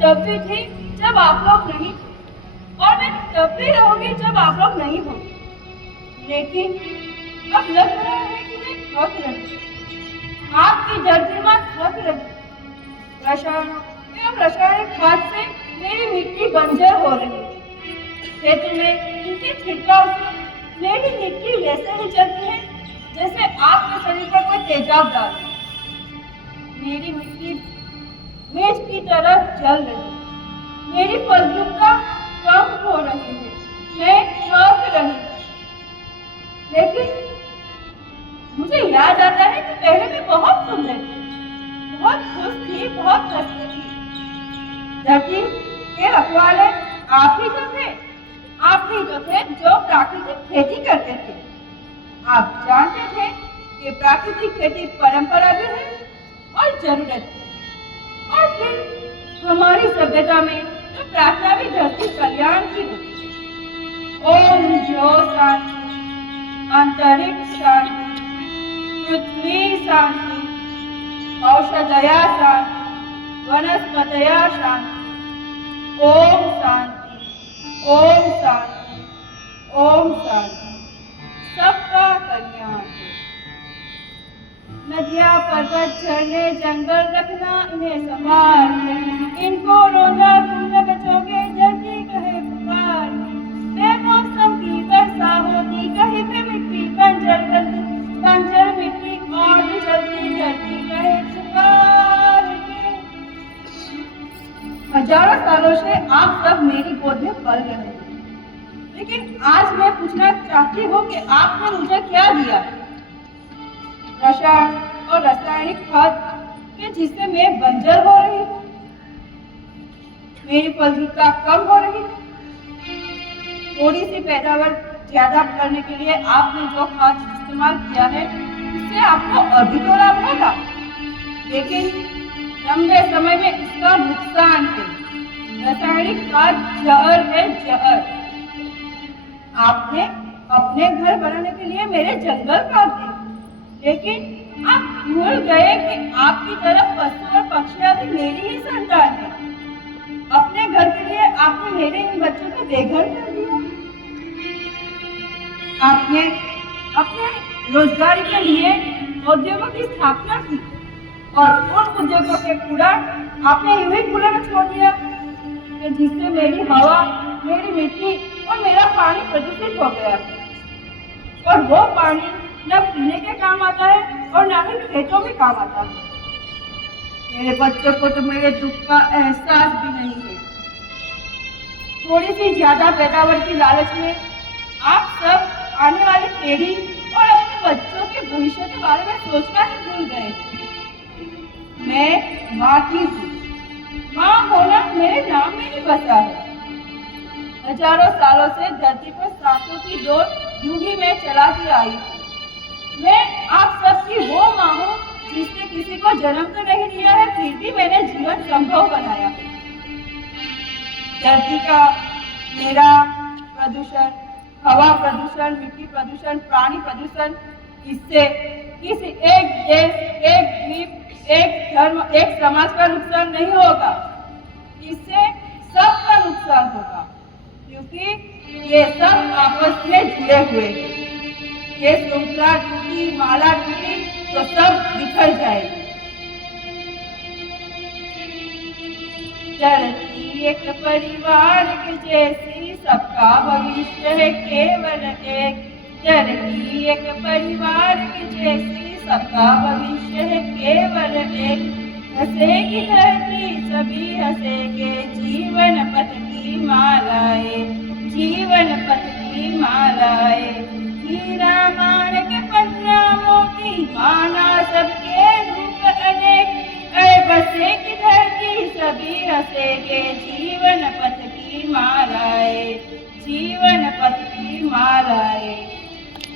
तब भी थी जब आप लोग नहीं थे, और मैं तब भी रहूंगी जब आप लोग नहीं हो। लेकिन अब लग रहा है कि मैं थक रही, आपकी धरती माँ थक रही। रासायनिक खाद से मेरी मिट्टी बंजर हो रही। खेतों में इनके छिड़काव से मेरी मिट्टी वैसे ही चलती है जैसे आपके शरीर पर कोई तेजाब डाल। मेरी मिट्टी मेज की तरह जल रही, मेरी फलद्रुपता कम हो रही है, मैं थक रही। लेकिन मुझे याद आता है कि पहले मैं बहुत सुंदर थी, बहुत खुश थी, बहुत हंसती थी। धरती के रखवाले आप ही तो थे, आप ही तो थे जो प्राकृतिक खेती करते थे। आप जानते थे कि प्राकृतिक खेती परंपरा भी है और जरूरत है। और फिर हमारी सभ्यता में तो प्रार्थना भी धरती कल्याण की होती है। ओम ज्यो शांति, अंतरिक्ष शांति, पृथ्वी शांति, औषधया शांति, वनस्पतया शांति। ओम शांति, ओम शांति, ओम शांति। सबका कल्याण हो। नदियाँ, पर्वत, झरने, जंगल रखना इन्हें संभाल, इनको रोजा तुम न बचोगे, धरती कहे पुकार। बेमौसम की वर्षा होती, कहीं पे मिट्टी बंजर करती, बंजर मिट्टी और भी जलती, धरती कहे पुकार। हजारों सालों से आप सब मेरी गोद में पल रहे हैं, लेकिन आज मैं पूछना चाहती हूँ कि आपने मुझे क्या दिया? रसायन और रासायनिक खाद के जिससे मैं बंजर हो रही हूँ, मेरी फलद्रुपता कम हो रही है। थोड़ी सी पैदावार ज्यादा करने के लिए आपने जो खाद इस्तेमाल किया है, उससे आपको अभी तो लाभ होगा, लेकिन लंबे समय में इसका नुकसान है। रासायनिक खाद जहर है, जहर। आपने अपने घर बनाने के लिए मेरे जंगल काट दिए, लेकिन आप भूल गए कि आपकी तरफ पशु और पक्षियां भी मेरी ही संतान है। अपने घर के लिए आपने मेरे इन बच्चों को बेघर कर दिया। आपने अपने रोजगारी के लिए उद्योगों की स्थापना की और उन उद्योगों के कूड़ा आपने यूं ही खुले में छोड़ दिया, जिससे मेरी हवा, मेरी मिट्टी और मेरा पानी प्रदूषित हो गया। और वो पानी न पीने के काम आता है और न ही खेतों में काम आता है। मेरे बच्चों को तो मेरे दुख का एहसास भी नहीं है। थोड़ी सी ज्यादा पैदावार की लालच में आप सब आने वाली पीढ़ी और अपने बच्चों के भविष्य के बारे में सोचना ही भूल गए। मैं माँ की हूँ, माँ होना मेरे नाम में ही बसा है। हजारों सालों से धरती पर सांसों की दौड़ यूं ही मैं चलाती आई हूँ। मैं आप सबकी वो माँ हूँ जिसने किसी को जन्म तो नहीं दिया है, फिर भी मैंने जीवन संभव बनाया। धरती का मेरा प्रदूषण, हवा प्रदूषण, मिट्टी प्रदूषण, प्राणी प्रदूषण, इससे किसी एक देश, एक द्वीप, एक धर्म, एक समाज का नुकसान नहीं होगा, इससे सबका नुकसान होगा, क्योंकि ये सब आपस में जुड़े हुए हैं। ये श्रृंखला टूटी, माला टूटी तो सब बिखर जाएगी। धरती एक परिवार के जैसी, सबका भविष्य है केवल एक। धरती एक परिवार के जैसी, सबका भविष्य है केवल एक। हंसेगी धरती, सभी हंसेंगे, जीवन पथ की मालाएं, जीवन पथ की मालाएं। हीरा माणिक पन्ना मोती, माना सबके रूप अनेक। अरे बसेगी धरती, सभी हंसेंगे, जीवन पथ की मालाएं, जीवन पथ की मालाएं।